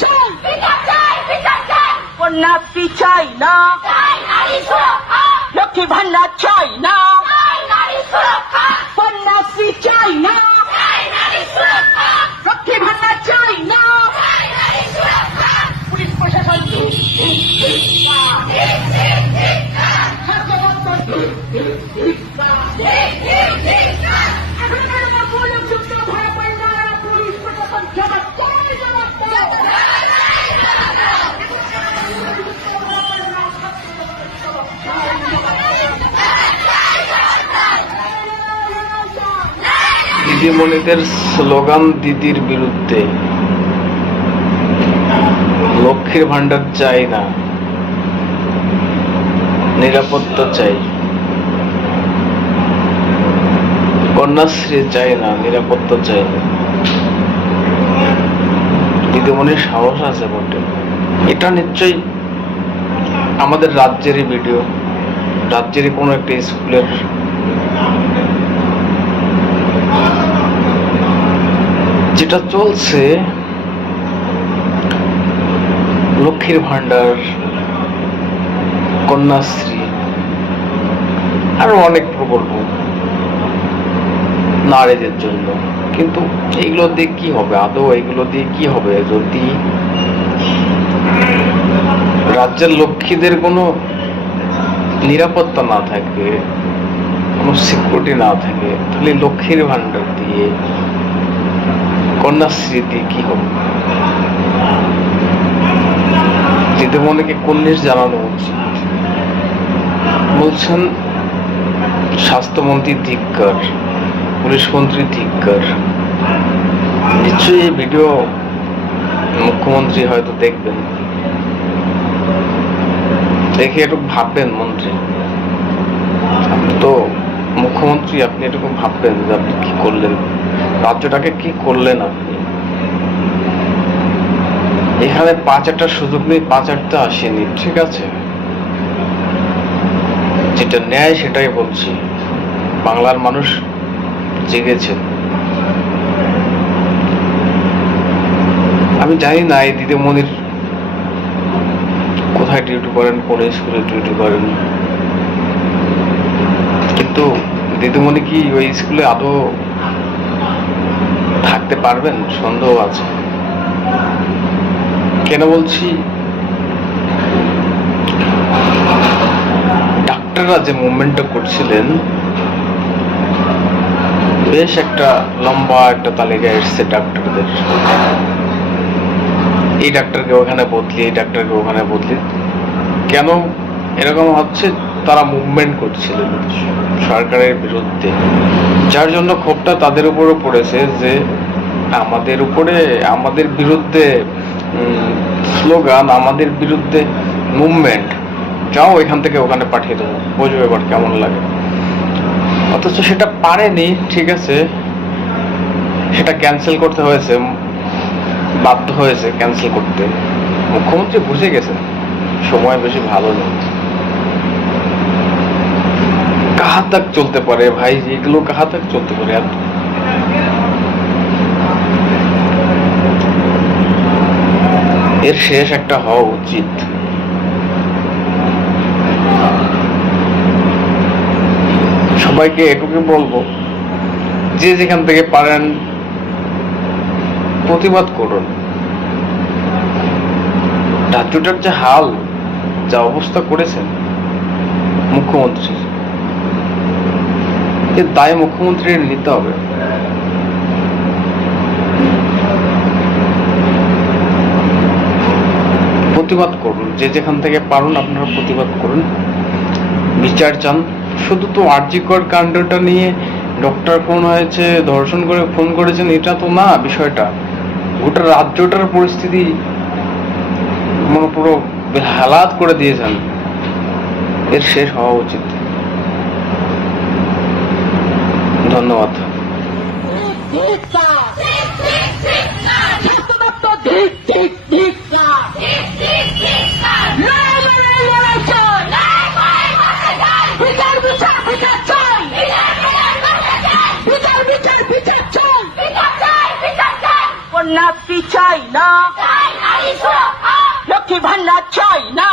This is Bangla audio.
চল কন্যাশ্রী চাই না লক্ষ্মী ভান্ডার চাই না কন্যাশ্রী চাই না লক্ষ্মী ভান্ডার চাই না দিদিমণিদের স্লোগান দিদির বিরুদ্ধে। লক্ষ্মীর ভান্ডার চাই না। নিরাপত্তা চাই। কন্যাশ্রী চাই না, নিরাপত্তা চাই দিদিমণির সাহস আছে বটে। এটা নিশ্চয়ই আমাদের রাজ্যেরই ভিডিও। রাজ্যেরই কোনো একটা স্কুলের যেটা চলছে লক্ষ্মীর ভান্ডার কন্যাশ্রী, আরও অনেক প্রকল্প নারীদের জন্য। কিন্তু এইগুলো দিয়ে কি হবে? আদৌ এইগুলো দিয়ে কি হবে? যদি রাজ্যের লক্ষ্মীদের কোনো নিরাপত্তা না থাকে, কোনো সিকিউরিটি না থাকে, তাহলে লক্ষ্মীর ভান্ডার দিয়ে কন্যাশ্রী দিয়ে কি হবে? দিদিমণিকে কুন্নিশ জানানো উচিত বলছেন, স্বাস্থ্যমন্ত্রী ধিক্কার, পুলিশ মন্ত্রী ধিক্কার। নিশ্চয়ই এই ভিডিও মুখ্যমন্ত্রী হয়তো দেখবেন। দেখে একটু ভাববেন মন্ত্রী। আপনি তো মুখ্যমন্ত্রী, আপনি এরকম ভাববেন যে আপনি কি করলেন? রাজ্যটাকে কি করলেন আপনি? এখানে পাঁচ একটা সুযোগ নেই, পাঁচ আটটা আসেনি, ঠিক আছে? যেটা ন্যায় সেটাই বলছি বাংলার মানুষ জেগেছে। আমি জানি না এই দিদিমণির কোথায় ডিউটি করেন, কোন স্কুলে ডিউটি করেন। কিন্তু দিদিমণি কি ওই স্কুলে আদৌ থাকতে পারবেন? সন্দেহ আছে। কেন বলছি? ডাক্তাররা যে মুভমেন্টটা করছিলেন, বেশ একটা লম্বা একটা তালিকা এসছে ডাক্তারদের। এই ডাক্তারকে ওখানে বদলি, এই ডাক্তারকে ওখানে বদলি। কেন? এরকম হচ্ছে, তারা মুভমেন্ট করছিলেন সরকারের বিরুদ্ধে। যার জন্য ক্ষোভটা তাদের উপরও পড়েছে যে, আমাদের উপরে, আমাদের বিরুদ্ধে স্লোগান, আমাদের বিরুদ্ধে মুভমেন্ট যাও এখান থেকে ওখানে পাঠিয়ে দেবো। বুঝবে এবার কেমন লাগে। অথচ সেটা পারেনি, ঠিক আছে। সেটা ক্যান্সেল করতে হয়েছে, বাধ্য হয়েছে ক্যান্সেল করতে। মুখ্যমন্ত্রী বুঝে গেছে, সময় বেশি ভালো নেই। কাহা তাক চলতে পারে ভাই? এগুলো কাহা তাক চলতে পারে? আর এর শেষ একটা হওয়া উচিত। সবাইকে এককে বলব, যে যেখান থেকে পারেন, প্রতিবাদ করুন। রাজ্যটার যে হাল, যা অবস্থা করেছেন মুখ্যমন্ত্রী দায় মুখ্যমন্ত্রীর নিতে হবে। প্রতিবাদ করুন যে যেখান থেকে পারুন আপনারা প্রতিবাদ করুন বিচার চান শুধু তো আর্যিকর কাণ্ডটা নিয়ে ডক্টর ফোন হয়েছে ধর্ষণ করে ফোন করেছেন এটা তো না বিষয়টা গোটা রাজ্যটার পরিস্থিতি মনে পুরো হালাত করে দিয়েছেন এর শেষ হওয়া উচিত ধন্যবাদ কন্যা চাই না লক্ষ্মী ভান্ডার চাই না